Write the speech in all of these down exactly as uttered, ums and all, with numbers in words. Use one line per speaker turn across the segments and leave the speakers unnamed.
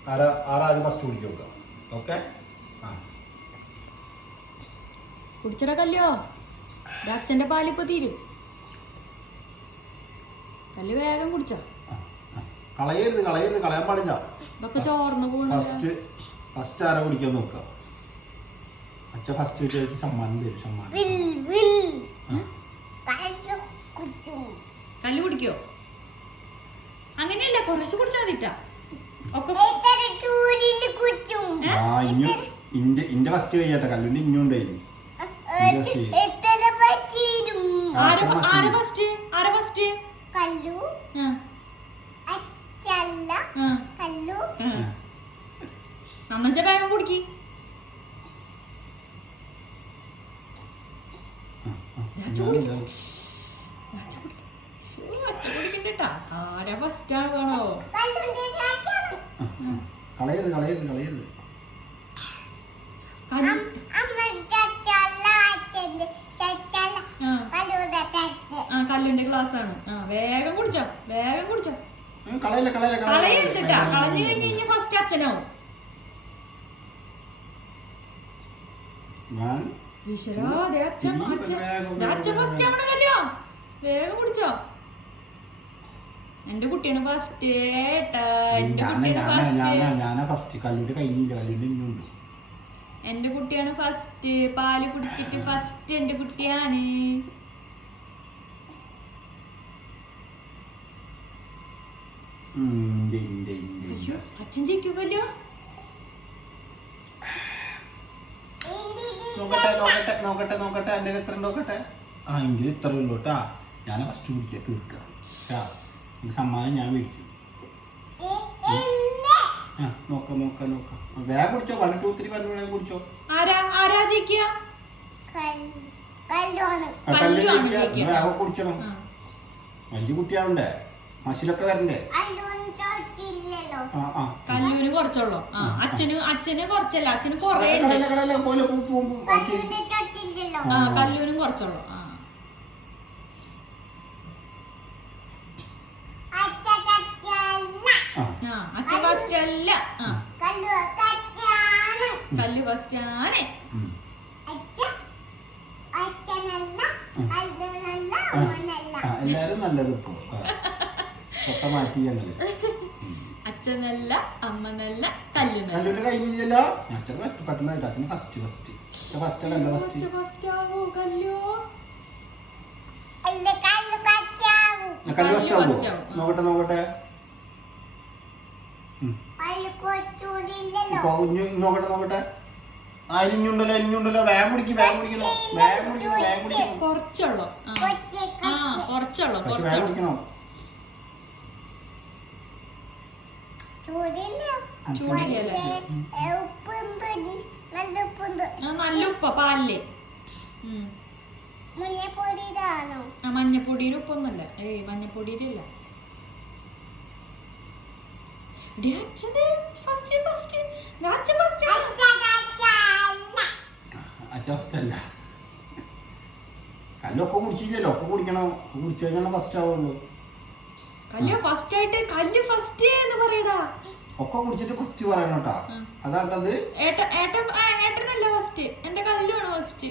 ആരാ ആരാദ്യം ഫസ്റ്റ് കുടിക്കുക നോക്കാം. ഓക്കെ ആ
കുടിച്ചടാ കല്ലോ. അച്ഛൻ്റെ പാലിപ്പോ തീരും. കല്ല് വേഗം കുടിച്ചോ.
കളയരുത് കളയരുത് കളയാൻ പാടില്ല.
ഇതൊക്കെ ചോർന്ന് പോകും.
ഫസ്റ്റ് ഫസ്റ്റ് ആരാ കുടിക്കാൻ നോക്കുക. അച്ഛൻ ഫസ്റ്റ് കിട്ടിയ സമ്മാനം തരും. സമ്മാനം
കല്ല് കുടിക്കോ? അങ്ങനെയല്ല, കുറച്ച് കുടിച്ചാൽ മതിട്ടാ. ഒക്കെ
ആ ഇഞ്ഞു ഇന്റെ ഇന്റെ ഫസ്റ്റ് കഴിയട്ടെ. കല്ലുണ്ട് ഇഞ്ഞും ഉണ്ടായിരുന്നു.
നമ്മച്ച വേഗം കുടിക്കി. കുടിക്കണ്ടാ. ആരാ ഫസ്റ്റ് ആണ് വേണോ?
കളയരുത് കളയരുത് കളയരുത്.
കല്ലിന്റെ ഗ്ലാസ് ആണ്. ആ വേഗം കുടിച്ചോ, വേഗം കുടിച്ചോ.
കളയെടുത്തിട്ടാ.
കളഞ്ഞു കഴിഞ്ഞ് കഴിഞ്ഞാൽ ഫസ്റ്റ് അച്ഛനാവും. ഈശ്വരാ, അച്ഛൻ അച്ഛൻ ഫസ്റ്റ് ആവണല്ലോ. വേഗം കുടിച്ചോ. എന്റെ കുട്ടിയാണ് ഫസ്റ്റ്. എന്റെ കുട്ടിയാണ് ഫസ്റ്റ്. പാല് കുടിച്ചിട്ട് ഫസ്റ്റ് എന്റെ കുട്ടിയാണ്. അച്ഛൻ ജയിക്കുമല്ലോ.
നോക്കട്ടെ നോക്കട്ടെ നോക്കട്ടെ നോക്കട്ടെ എന്റെ എത്ര നോക്കട്ടെ. ആ എങ്കിലും ഇത്ര ഉള്ളൂ കേട്ടാ. ഞാൻ ഫസ്റ്റ് കുടിക്കുക തീർക്കാം. സമ്മാനം ഞാൻ മേടിക്കും. നോക്ക നോക്ക നോക്ക വേഗം കുടിച്ചോ. വൺ ടു ത്രീ പറഞ്ഞു വേഗം കുടിച്ചോ. വേഗം കുടിച്ചണം. വലിയ കുട്ടിയാവണ്ടേ, മസിലൊക്കെ വരണ്ടേ.
കല്ലൂന് കുറച്ചുള്ളൂ. അച്ഛന് അച്ഛന് കുറച്ചല്ല, അച്ഛന് കൊറേ കല്ലൂനും കുറച്ചുള്ളൂ. അച്ഛൻ ഫസ്റ്റ് അല്ല, കല്ല് ഫസ്റ്റ് ആണ്.
എല്ലാരും നല്ലത് മാറ്റി. ഞങ്ങള്
അച്ഛനല്ല അമ്മനല്ല കല്ല്.
കല്ലുന്റെ കൈമില്ലല്ലോ. അച്ഛൻ പെട്ടെന്നായിട്ട് അച്ഛന് ഫസ്റ്റ് ഫസ്റ്റ് ഫസ്റ്റ് അല്ല ഫസ്റ്റ്
ഫസ്റ്റ് ആവോ കല്ലോ?
കല്ല് ഫസ്റ്റ് ആവോ? നോക്കട്ടെ നോക്കട്ടെ നോക്കട്ടെ നോക്കട്ടെ. അരിഞ്ഞുണ്ടല്ലോ അരിഞ്ഞുണ്ടല്ലോ. വേഗം പിടിക്കും വേഗം പിടിക്കണോ. വേഗം പിടിക്കണം വേഗം പിടിക്കണം.
കുറച്ചുള്ളൂ കുറച്ചുള്ളൂ
വേഗം പിടിക്കണം.
നല്ല ഉപ്പ പാലില്. മഞ്ഞപ്പൊടിയുടെ ഉപ്പൊന്നുമല്ല. ഏയ് മഞ്ഞപ്പൊടിയുടെ അല്ല.
കല്ലൊക്കെ കുടിച്ചില്ലല്ലോ. ഒക്കെ കുടിക്കണം. കുടിച്ചു കഴിഞ്ഞാൽ ഫസ്റ്റ് ആവുള്ളൂ.
കല്ല് ഫസ്റ്റ് ആയിട്ട് കല്ല് ഫസ്റ്റ് എന്ന് പറയടാ.
ഒക്കെ കുടിച്ചിട്ട് ഫസ്റ്റ് പറയണം കേട്ടാ. അതാട്ടത്.
ഏട്ടനല്ല ഫസ്റ്റ്, എന്റെ കല്ലുമാണ് ഫസ്റ്റ്.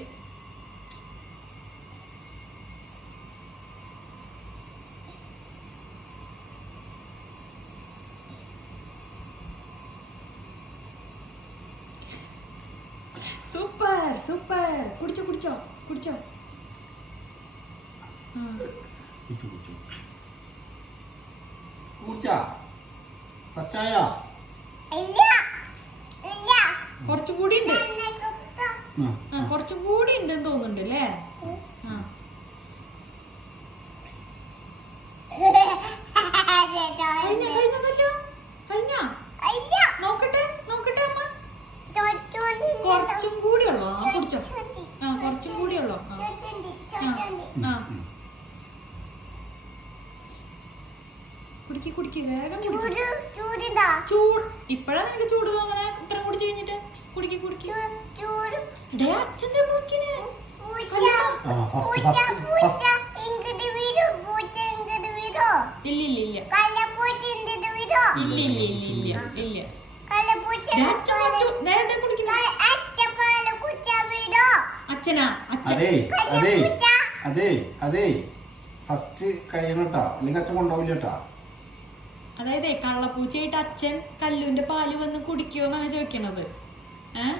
Super super. കുടിച്ചോ കുടിച്ചോ കുടിച്ചോ. കുറച്ചും കൂടി ഉണ്ട്. കുറച്ചും കൂടി ഉണ്ടെന്ന് തോന്നുന്നുണ്ട് അല്ലേ. കഴിഞ്ഞ കഴിഞ്ഞല്ലോ കഴിഞ്ഞ. നോക്കട്ടെ നോക്കട്ടെ അമ്മ. കുറച്ചും കൂടി ഉള്ളോ? കുടിച്ചോ. ആ കുറച്ചും കൂടി ഉള്ളോ? കുടിക്കി കുടിക്കി വേഗം ചൂട്. ഇപ്പഴാ നിനക്ക് ചൂട് തോന്നണേ. ഇത്ര കുടിച്ചു കഴിഞ്ഞിട്ട് കുടിക്കി കുടിക്കി. അച്ഛന്റെ കുടിക്കണേ. ഇല്ല ഇല്ല ഇല്ല ഇല്ല ഇല്ല ഇല്ല ഇല്ല ഇല്ല. ദേ അച്ഛൻ കുടിച്ചു. നേരത്തെ കുടിക്കുന്നു. അച്ഛനാ അച്ഛൻ
അതെ അതെ അതെ അതെ ഫസ്റ്റ് കഴിയണം കേട്ടാ, അല്ലെങ്കിൽ അച്ഛൻ കൊണ്ടുപോവില്ല കേട്ടാ.
അതായത് കള്ളപ്പൂച്ചയായിട്ട് അച്ഛൻ കല്ലുവിന്റെ പാല് വന്ന് കുടിക്കുമോ എന്നാണ് ചോദിക്കണത്. ഏഹ്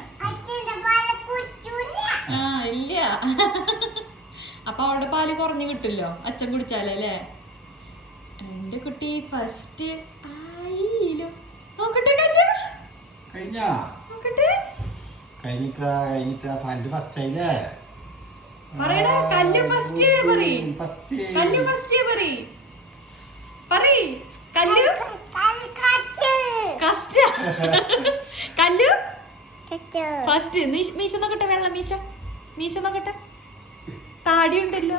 ആ ഇല്ല. അപ്പൊ അവളുടെ പാല് കുറഞ്ഞു കിട്ടില്ലോ അച്ഛൻ കുടിച്ചാലല്ലേ. എന്റെ കുട്ടി ഫസ്റ്റ് ആയില്ലോ. നോക്കട്ടെ കല്ല്,
കഴിഞ്ഞാ
നോക്കട്ടെ.
കഴിഞ്ഞിട്ടാ കഴിഞ്ഞിട്ടാ പാല് ഫസ്റ്റ് ആയില്ലേ.
പറയടാ കല്ല് ഫസ്റ്റ് പറയ്.
ഫസ്റ്റ്
കല്ല് ഫസ്റ്റ് പറയ് പറയ് കല്ലു കസ്റ്റ കല്ലു ഫസ്റ്റ്. മീശ നോക്കട്ടെ, വെള്ള മീശ മീശ നോക്കട്ടെ. താടി ഉണ്ടല്ലോ.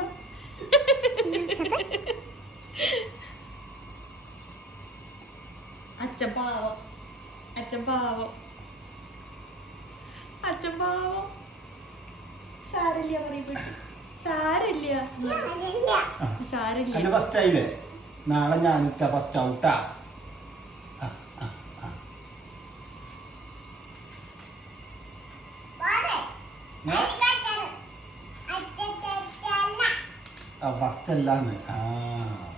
അച്ഛൻ പാവം, അച്ഛൻ പാവം, അച്ഛൻ പാവം. സാരില്ല പറയപ്പെട്ടു, സാരില്ല സാരില്ല.
അല്ല ഫസ്റ്റ് ആയില്ലേ, നാളെ ഞാനിട്ടാ ഫസ്റ്റ് ഔട്ടാ. ഫസ്റ്റ് അല്ലാന്ന്. ആ